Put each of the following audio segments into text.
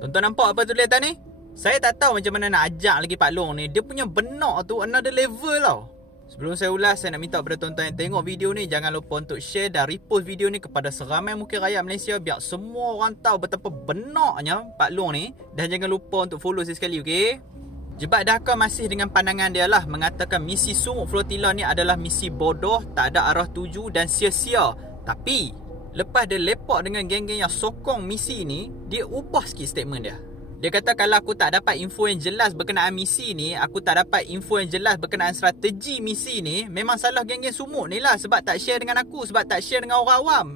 Tonton nampak apa tulis atas ni? Saya tak tahu macam mana nak ajak lagi Pak Long ni. Dia punya benak tu another level tau. Sebelum saya ulas, saya nak minta kepada tuan-tuan yang tengok video ni, jangan lupa untuk share dan repost video ni kepada seramai mungkin rakyat Malaysia, biar semua orang tahu betapa benaknya Pak Long ni. Dan jangan lupa untuk follow saya sekali, okey? Jebat Dhaka masih dengan pandangan dia lah, mengatakan misi Sumuk Flotilla ni adalah misi bodoh, tak ada arah tuju dan sia-sia. Tapi lepas dia lepak dengan geng-geng yang sokong misi ni, dia ubah sikit statement dia. Dia kata kalau aku tak dapat info yang jelas berkenaan misi ni, aku tak dapat info yang jelas berkenaan strategi misi ni, memang salah geng-geng Sumuk ni lah, sebab tak share dengan aku, sebab tak share dengan orang awam.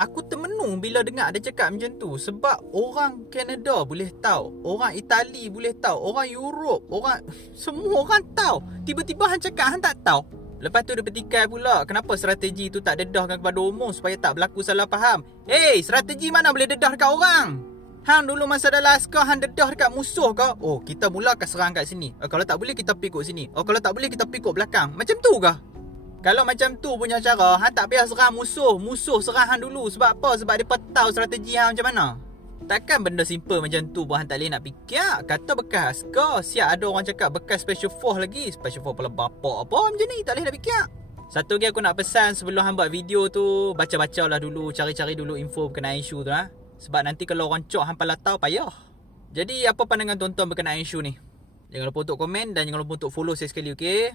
Aku termenung bila dengar dia cakap macam tu. Sebab orang Canada boleh tahu, orang Itali boleh tahu, orang Europe, semua orang tahu. Tiba-tiba hang cakap hang tak tahu. Lepas tu dia petikai pula, kenapa strategi tu tak dedahkan kepada umum supaya tak berlaku salah faham. Strategi mana boleh dedah dekat orang? Hang dulu masa dalam askar, hang dedah dekat musuh kau. Oh, kita mulakan serang kat sini. Kalau tak boleh kita pergi kat sini. Kalau tak boleh kita pergi kat belakang. Macam tu kah? Kalau macam tu punya cara, hang tak payah serang musuh. Musuh serang hang dulu. Sebab apa? Sebab dia tahu strategi hang macam mana. Takkan benda simple macam tu pun hang tak boleh nak fikir. Kata bekas askar, siap ada orang cakap bekas special force lagi. Special force pula bapak apa macam ni, tak boleh nak fikir. Satu lagi aku nak pesan sebelum hang buat video tu, baca-bacalah dulu, cari-cari dulu info berkenaan isu tu ha. Sebab nanti kalau orang cok hang pala tahu payah. Jadi apa pandangan tuan-tuan berkenaan isu ni? Jangan lupa untuk komen dan jangan lupa untuk follow saya sekali, okey?